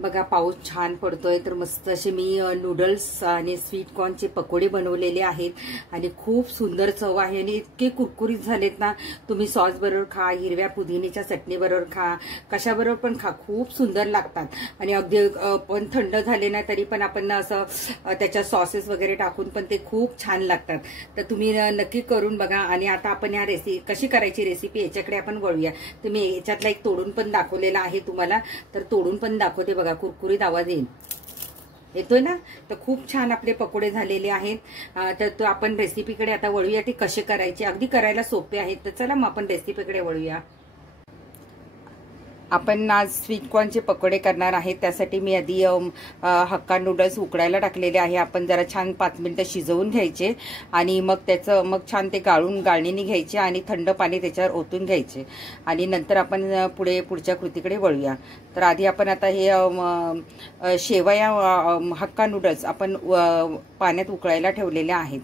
बघा पाऊस छान पडतोय तर मस्त असे मी नूडल्स आणि स्वीट कॉर्नचे पकोडे बनवलेले आहेत आणि खूप सुंदर चव आहे आणि इतके कुरकुरीत झालेत ना. तुम्ही सॉस बरोबर खा, हिरव्या पुदिन्याच्या चटणी बरोबर खा, कशाबरोबर पण खा, खूप सुंदर लागतात. आणि अगदी पण थंड झाले ना तरी पण आपण असं त्याच्या सॉसेस वगैरे टाकून पण ते खूप छान लागतात. तर तुम्ही नक्की करून बघा. आणि आता आपण या कशी करायची रेसिपी याच्याकडे आपण वळूया. तर मी याच्यातला एक तोडून पण दाखवलेला आहे तुम्हाला, तर तोडून पण दाखवते बघा. कुरकुरीत आवाज येतोय ना. तर खूप छान आपले पकोडे झालेले आहेत. तर आपण रेसिपीकडे आता वळूया. ते कसे करायचे, अगदी करायला सोपे आहेत. तर चला मग आपण रेसिपीकडे वळूया. आपण आज स्वीट कॉर्नचे पकोडे करणार आहे. त्यासाठी मी आधी हक्का नूडल्स उकडायला टाकलेले आहे. आपण जरा छान 5 मिनिटं शिजवून घ्यायचे आणि मग छान ते गाळणीने घ्यायचे आणि थंड पाणी त्याच्यावर ओतून घ्यायचे आणि नंतर आपण पुढच्या कृतीकडे वळूया. तर आधी आपण आता हे शेवया हक्का नूडल्स आपण पाण्यात उकळायला ठेवलेले आहेत.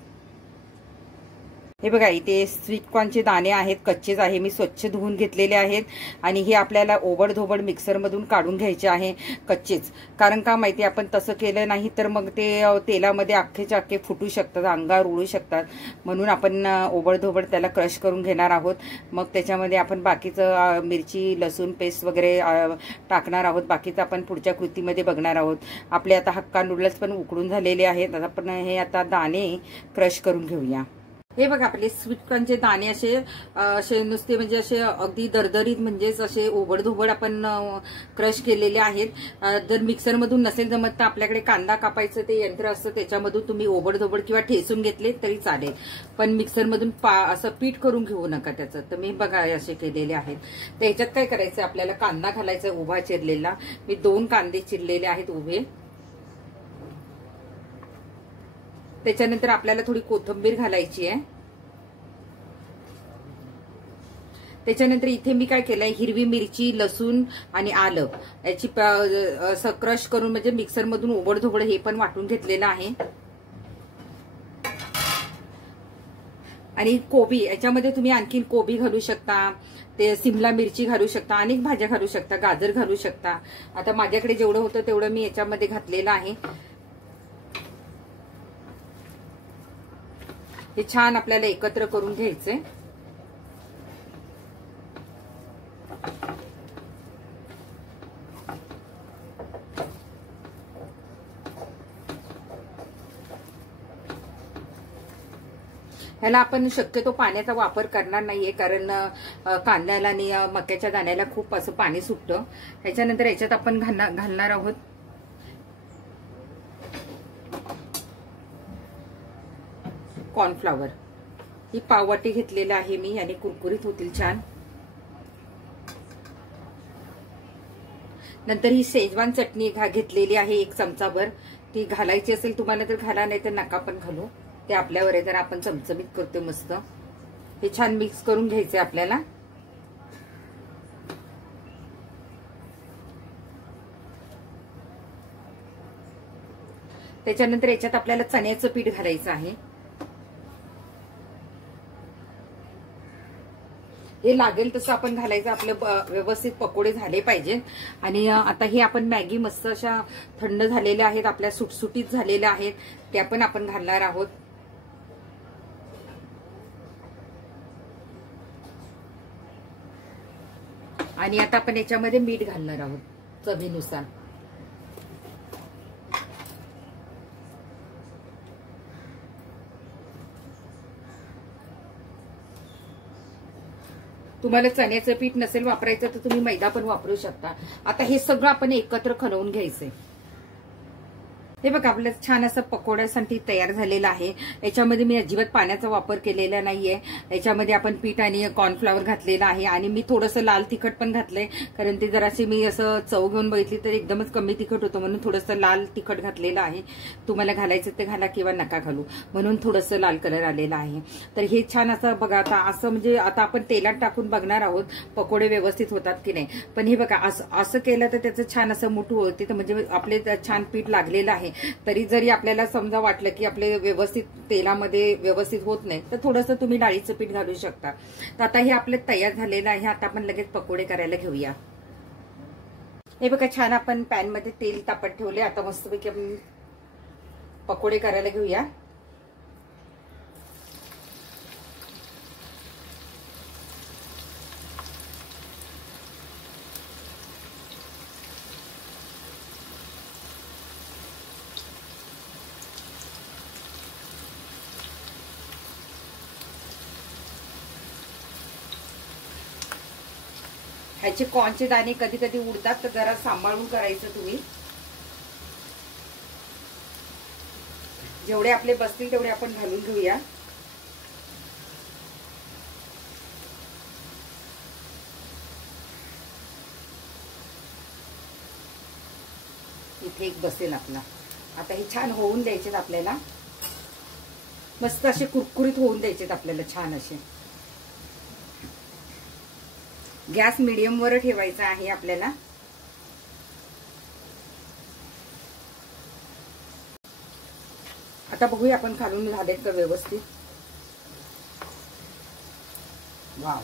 हे बघा इथे स्वीट कॉर्नचे दाणे आहेत, कच्चेच आहे. मी स्वच्छ धुवून घेतलेले आहेत आणि हे आपल्याला ओबडधोबड मिक्सरमधून काढून घ्यायचे आहे कच्चेच. कारण का माहिती, आपण तसं केलं नाही तर मग ते तेलामध्ये अख्खेच्या अख्खे फुटू शकतात, अंगावर उडू शकतात. म्हणून आपण ओबडधोबड त्याला क्रश करून घेणार आहोत. मग त्याच्यामध्ये आपण बाकीचं मिरची लसूण पेस्ट वगैरे टाकणार आहोत. बाकीचं आपण पुढच्या कृतीमध्ये बघणार आहोत. आपले आता हक्का नूडल्स पण उकडून झालेले आहेत. आपण हे आता दाणे क्रश करून घेऊया. हे बघा आपले स्वीट कॉर्नचे दाणे असे नुसते म्हणजे असे अगदी दरदरीत म्हणजेच असे ओबडधोबड आपण क्रश केलेले आहेत. जर मिक्सरमधून नसेल जमत तर आपल्याकडे कांदा कापायचं ते यंत्र असतं, त्याच्यामधून तुम्ही ओबडधोबड किंवा ठेसून घेतले तरी चालेल. पण मिक्सरमधून असं पीठ करून घेऊ नका त्याचं. तर मी बघा असे केलेले आहेत. तर ह्याच्यात काय करायचं, आपल्याला कांदा घालायचा उभा चिरलेला. मी 2 कांदे चिरलेले आहेत उभे. त्याच्यानंतर आपल्याला थोडी कोथिंबीर घालायची आहे. त्याच्यानंतर इथे मी काय केलंय, हिरवी मिरची लसूण आणि आलं याची क्रश करून म्हणजे मिक्सरमधून ओबडधोबड हे पण वाटून घेतलेलं आहे. आणि कोबी, याच्यामध्ये तुम्ही आणखीन कोबी घालू शकता, ते सिमला मिरची घालू शकता, अनेक भाज्या घालू शकता, गाजर घालू शकता. आता माझ्याकडे जेवढं होतं तेवढं मी याच्यामध्ये घातलेलं आहे. हे छान आपल्याला एकत्र करून घ्यायचंय. ह्याला आपण शक्यतो पाण्याचा वापर करणार नाहीये, कारण कांद्याला आणि मक्याच्या दाण्याला खूप असं पाणी सुटतं. ह्याच्यानंतर याच्यात आपण घालणार आहोत कॉर्नफ्लॉवर. ही पाववाटी घेतलेलं आहे मी आणि कुरकुरीत होतील छान. नंतर ही शेजवान चटणी घेतलेली आहे 1 चमचाभर. ती घालायची असेल तुम्हाला तर घाला, नाही तर नका पण घालू. ते आपल्यावर आहे. जर आपण चमचमीत करतो मस्त. हे छान मिक्स करून घ्यायचे आपल्याला. त्याच्यानंतर याच्यात आपल्याला चण्याचं पीठ घालायचं आहे. हे लागेल तसं आपण घालायचं. आपले व्यवस्थित पकोडे झाले पाहिजे. आणि आता हे आपण मॅगी मस्त अशा थंड झालेल्या आहेत, आपल्या सुटसुटीत झालेल्या आहेत, त्या पण आपण घालणार आहोत. आणि आता आपण याच्यामध्ये मीठ घालणार आहोत चवीनुसार. तुम्हाला चण्याचं पीठ नसेल वापरायचं तर तुम्ही मैदा पण वापरू शकता. आता हे सगळं आपण एकत्र खणवून घ्यायचंय. हे बघा आपलं छान असं पकोड्यासाठी तयार झालेलं आहे. याच्यामध्ये मी अजिबात पाण्याचा वापर केलेला नाहीये. याच्यामध्ये आपण पीठ आणि कॉर्नफ्लॉवर घातलेलं आहे आणि मी थोडंसं लाल तिखट पण घातलंय, कारण ते जराशी मी असं चव घेऊन बघितली तर एकदमच कमी तिखट होतं, म्हणून थोडंसं लाल तिखट घातलेलं आहे. तुम्हाला घालायचं ते घाला किंवा नका घालू, म्हणून थोडंसं लाल कलर आलेला आहे. तर हे छान असं बघा. आता असं म्हणजे आता आपण तेलात टाकून बघणार आहोत पकोडे व्यवस्थित होतात की नाही. पण हे बघा असं केलं तर त्याचं छान असं मोठं होते, तर म्हणजे आपले छान पीठ लागलेलं आहे. तरी जरी आपल्याला समजा वाटलं की आपले व्यवस्थित तेलामध्ये व्यवस्थित होत नाही तर थोडंसं तुम्ही डाळीचं पीठ घालू शकता. तर आता हे आपले तयार झालेलं आहे. आता आपण लगेच पकोडे करायला घेऊया. हे बघा छान आपण पॅन मध्ये तेल तापत ठेवले. आता मस्तपैकी आपण पकोडे करायला घेऊया. ह्याचे कॉर्नचे दाणे कधी कधी उडतात, तर जरा सांभाळून करायचं तुम्ही. जेवढे आपले बसतील तेवढे आपण घालून घेऊया. इथे एक बसेल आपला. आता हे छान होऊन द्यायचे आपल्याला. मस्त असे कुरकुरीत होऊन द्यायचे आपल्याला छान असे. गॅस मीडियम वर ठेवायचा आहे आपल्याला. आता बघूया आपण खालून झालेत का व्यवस्थित. वाव,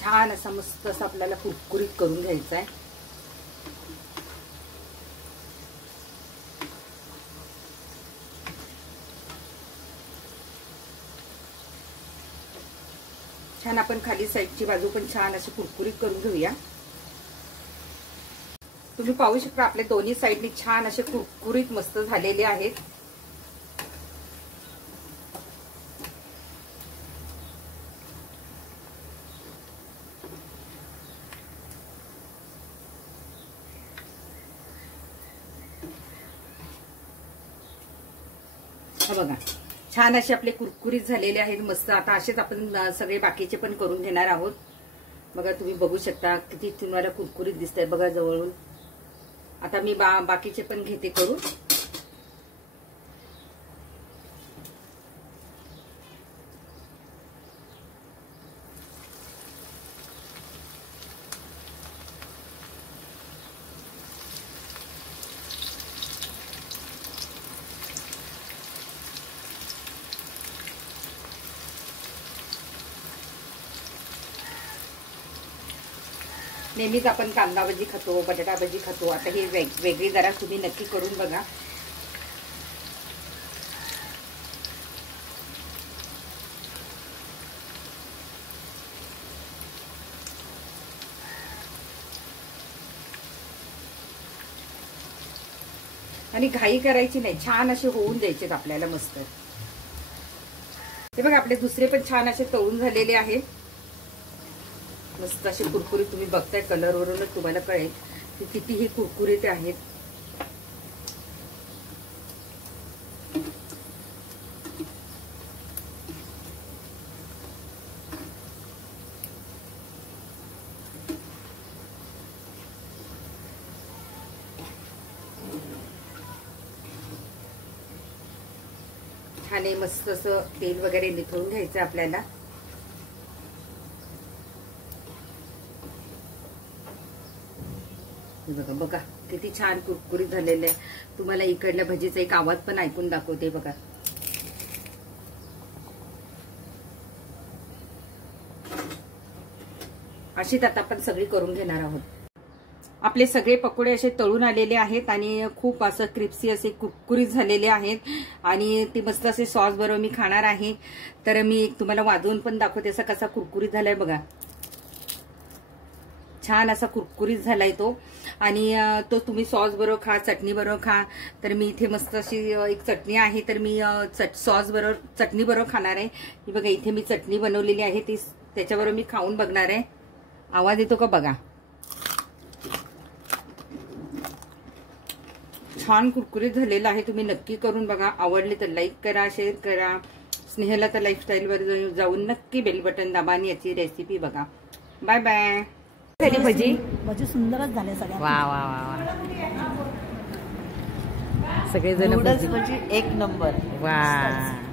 छान असा मस्त असं आपल्याला कुरकुरीत करून घ्यायचा आहे. छान आपण खाली साईडची बाजू पण छान अशी कुरकुरीत करून घेऊया. तुम्ही पाहू शकता आपले दोन्ही साईडनी छान असे कुरकुरीत मस्त झालेले आहेत. बघा छान असे आपले कुरकुरीत झालेले आहेत मस्त. आता असेच आपण सगळे बाकीचे पण करून घेणार आहोत. बघा तुम्ही बघू शकता किती तुम्हाला कुरकुरीत दिसत आहे बघा जवळून. आता मी बाकीचे पण घेते करून. नेहमीच आपण कांदा भजी खातो, बटाटा भजी खातो. आता हे वेगळी जरा तुम्ही नक्की करून बघा. आणि घाई करायची नाही, छान असे होऊन द्यायचे आपल्याला मस्त. हे बघा आपले दुसरे पण छान असे तळून झालेले आहेत. मस्त असे कुरकुरीत तुम्ही बघताय, कलर वरूनच तुम्हाला कळेल की कितीही कुरकुरीत आहेत. छान मस्त असं तेल वगैरे निथळून घ्यायचं आपल्याला. बघा बघा किती छान कुरकुरीत झालेलं आहे. तुम्हाला इकडल्या भजीचा एक आवाज पण ऐकून दाखवते बघा. अशीच आता आपण सगळी करून घेणार आहोत. आपले सगळे पकोडे असे तळून आलेले आहेत आणि खूप असं क्रिप्सी असे कुरकुरीत झालेले आहेत. आणि ते मस्त असे सॉस बरोबर मी खाणार आहे. तर मी तुम्हाला वाजवून पण दाखवते असा कसा कुरकुरीत झालाय बघा. छान असा कुरकुरीत झालाय तो. आणि तो तुम्ही सॉस बरोबर खा, चटणी बरोबर खा. तर मी इथे मस्त अशी एक चटणी आहे, तर मी सॉस बरोबर चटणी बरोबर खाणार आहे. ही बघा इथे मी चटणी बनवलेली आहे, ती त्याच्याबरोबर मी खाऊन बघणार आहे. आवाज येतो का बघा. छान कुरकुरीत झालेला आहे. तुम्ही नक्की करून बघा. आवडले तर लाईक करा, शेअर करा. स्नेहलता तर लाईफस्टाईलवर जाऊन नक्की बेल बटन दाबा आणि याची रेसिपी बघा. Bye bye. झाली भजी? भजी सुंदरच झाले सगळ्या. वा वा वा. सगळेजण भजी एक नंबर. वा.